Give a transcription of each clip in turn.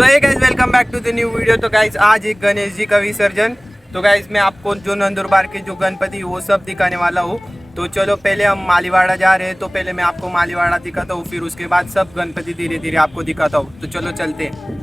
So hey guys, welcome back to the new video. तो guys आज एक गणेश जी का विसर्जन। तो गाइस मैं आपको जो नंदुरबार के जो गणपति वो सब दिखाने वाला हूँ। तो चलो पहले हम मालीवाड़ा जा रहे हैं, तो पहले मैं आपको मालीवाड़ा दिखाता हूँ, फिर उसके बाद सब गणपति धीरे धीरे आपको दिखाता हूँ। तो चलो चलते हैं।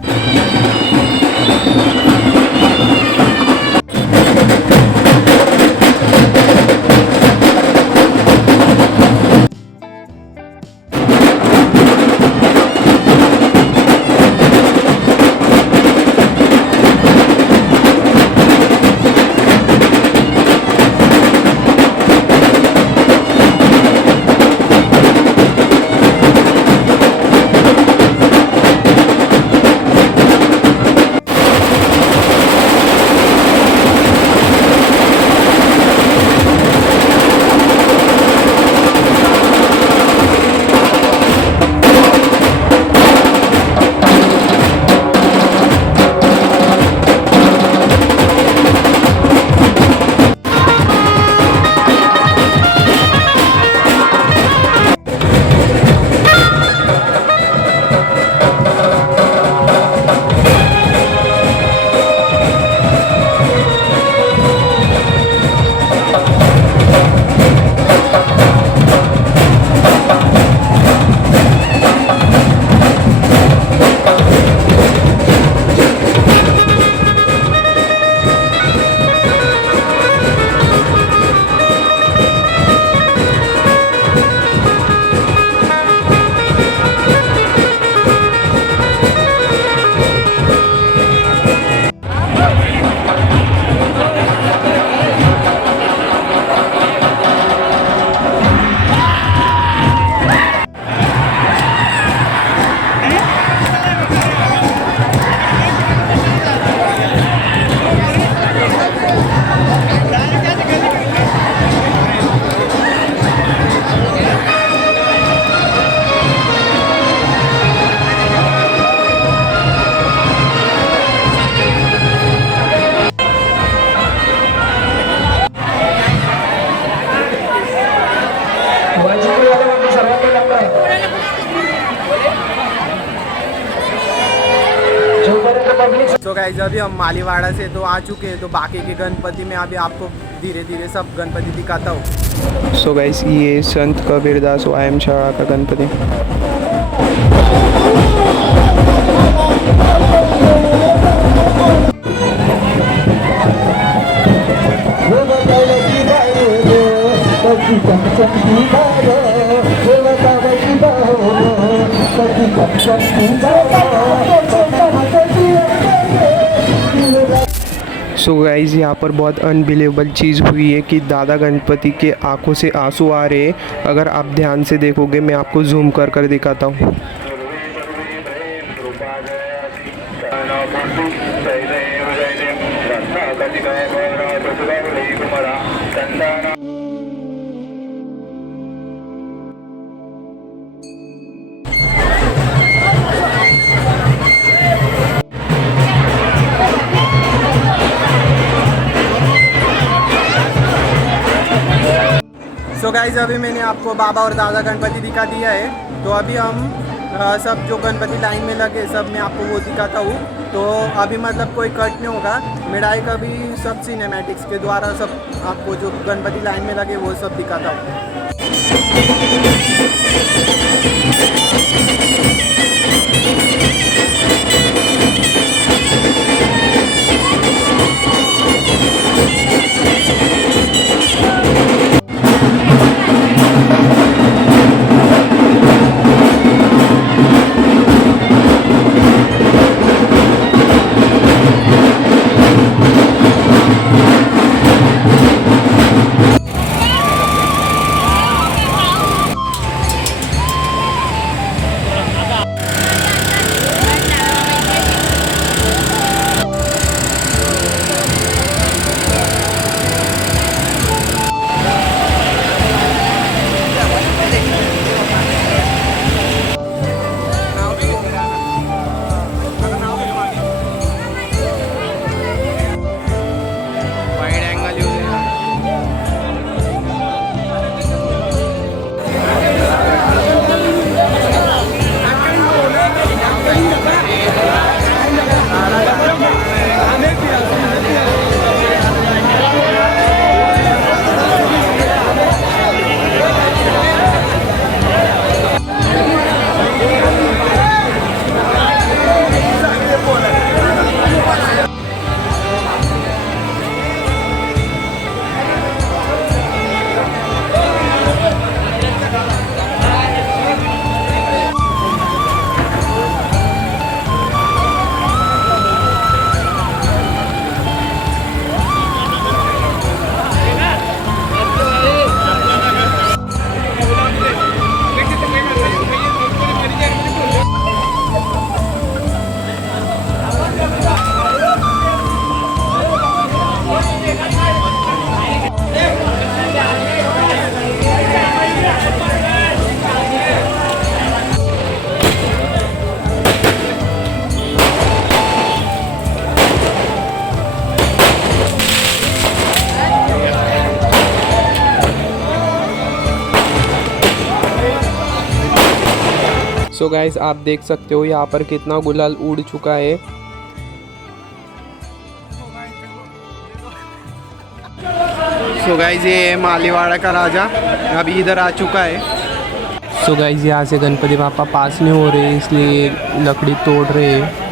तो गाइस अभी हम मालीवाड़ा से तो आ चुके हैं, तो बाकी के गणपति में अभी आपको धीरे धीरे सब गणपति दिखाता हूँ। सो गाइस ये संत कबीरदास व्यायाम शाला का गणपति। सो गाइज यहाँ पर बहुत अनबिलीवेबल चीज़ हुई है कि दादा गणपति के आंखों से आंसू आ रहे हैं। अगर आप ध्यान से देखोगे, मैं आपको जूम कर दिखाता हूँ। सो गाइज अभी मैंने आपको बाबा और दादा गणपति दिखा दिया है। तो अभी हम सब जो गणपति लाइन में लगे सब मैं आपको वो दिखाता हूँ। तो अभी मतलब कोई कट नहीं होगा, मिठाई का भी सब सिनेमैटिक्स के द्वारा सब आपको जो गणपति लाइन में लगे वो सब दिखाता हूँ। सो गाइस आप देख सकते हो यहाँ पर कितना गुलाल उड़ चुका है। सो गाइस ये मालीवाड़ा का राजा अभी इधर आ चुका है। सो गाइस यहाँ से गणपति बापा पास नहीं हो रहे इसलिए लकड़ी तोड़ रहे हैं।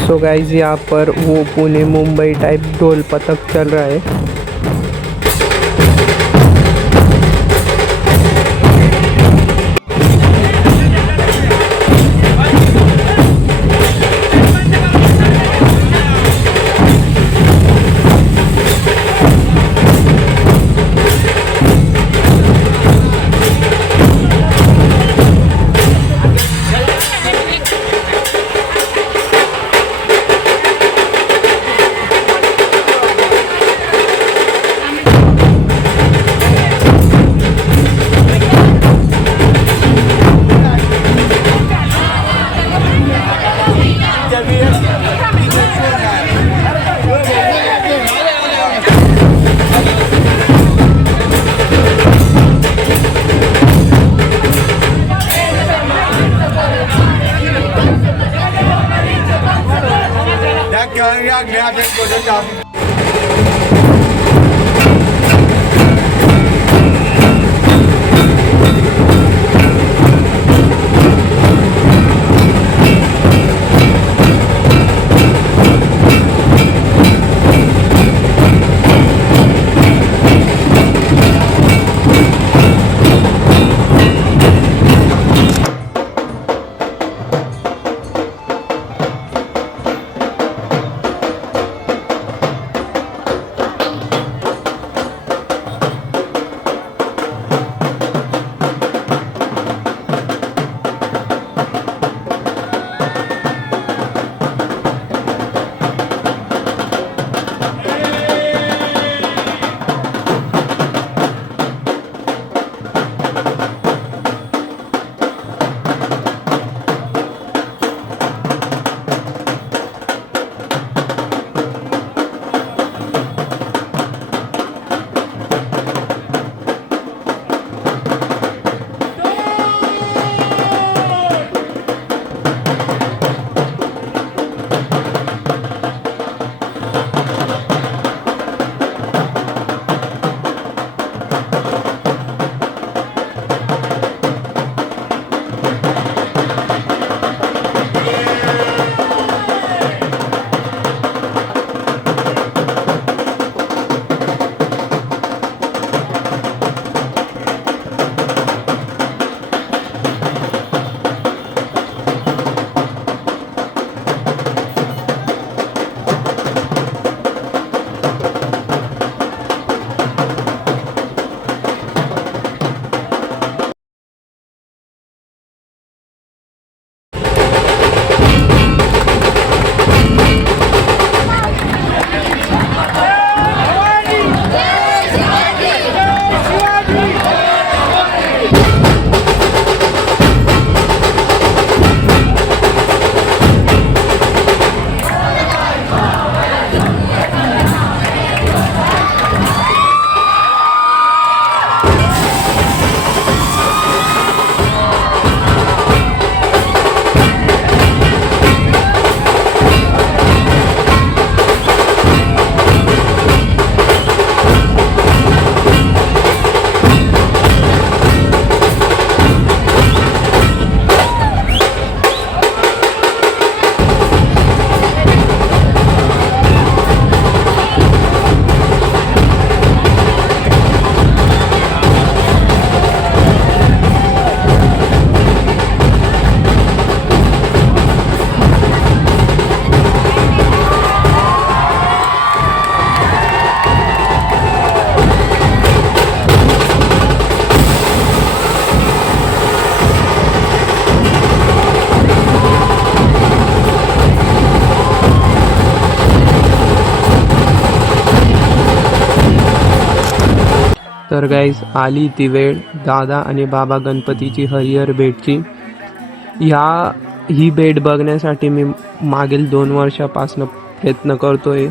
सो गाइज यहाँ पर वो पुणे मुंबई टाइप ढोल पथक चल रहा है। तर गाईज आली ती वेळ दादा आणि बाबा गणपतीची हरिहर भेटची. ही भेट बघण्यासाठी मी मागील 2 वर्षापासून प्रयत्न करतोय,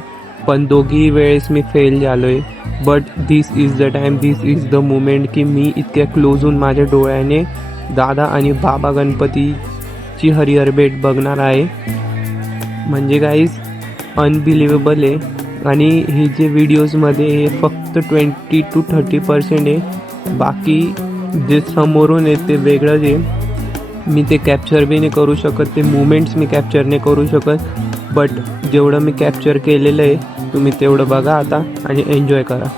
पण दोघी वेळेस मी फेल झालोय. But this is the time, this is the moment की मी इतक्या क्लोज होऊन माझ्या डोळ्याने दादा आणि बाबा गणपतीची हरिहर भेट बघणार आहे. म्हणजे गाईज अनबिलिव्हेबल आहे. आणि हे जे व्हिडिओजमध्ये हे फक्त 20 to 30% आहे. बाकी जे समोरून आहे ते वेगळंच आहे. मी ते कॅप्चर बी नाही करू शकत, ते मुमेंट्स मी कॅप्चर नाही करू शकत. बट जेवढं मी कॅप्चर केलेलं आहे तुम्ही तेवढं बघा आता आणि एन्जॉय करा.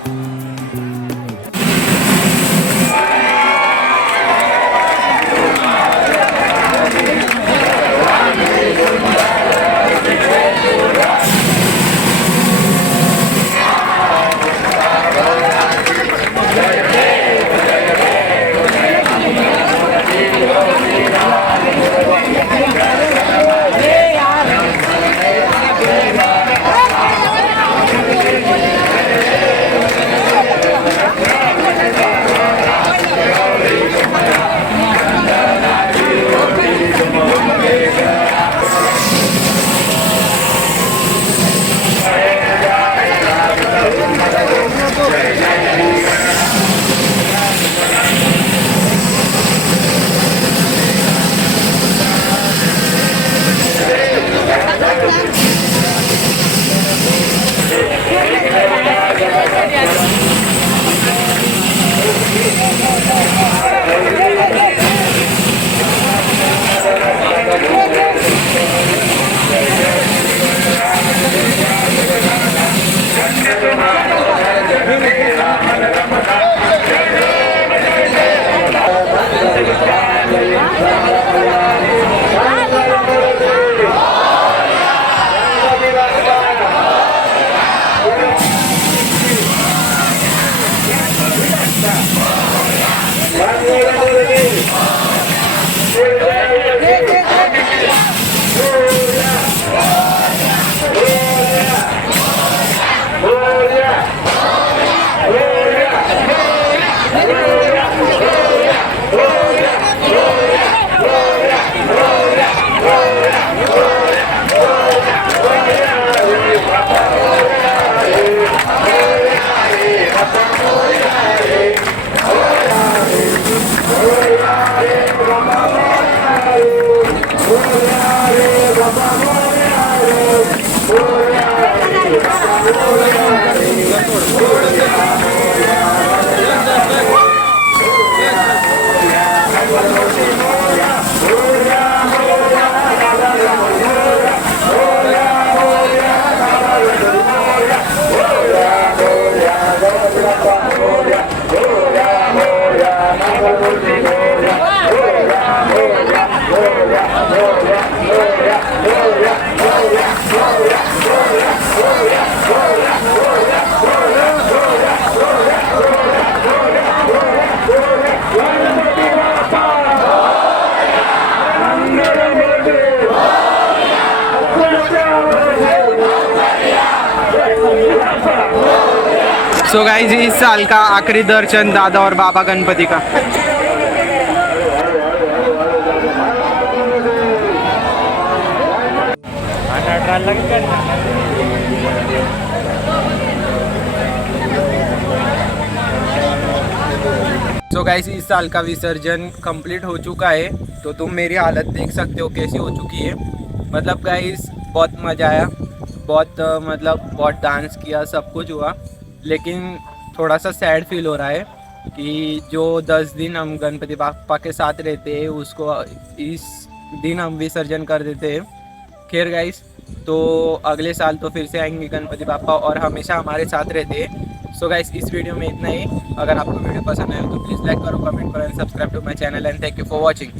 सो गाइस इस साल का आखिरी दर्शन दादा और बाबा गणपति का. सो गाइस इस साल का विसर्जन कंप्लीट हो चुका है, तो तुम मेरी हालत देख सकते हो कैसी हो चुकी है. मतलब गाइस बहुत मज़ा आया, बहुत डांस किया, सब कुछ हुआ. लेकिन थोड़ा सा सैड फील हो रहा है कि जो 10 दिन हम गणपति बापा के साथ रहते हैं उसको इस दिन हम विसर्जन कर देते हैं. खैर गाइस, तो अगले साल तो फिर से आएंगे गणपति बापा और हमेशा हमारे साथ रहते हैं. सो गाइस इस वीडियो में इतना ही. अगर आपको वीडियो पसंद आए तो प्लीज़ लाइक करो, कमेंट करो and subscribe to my channel and thank you for watching.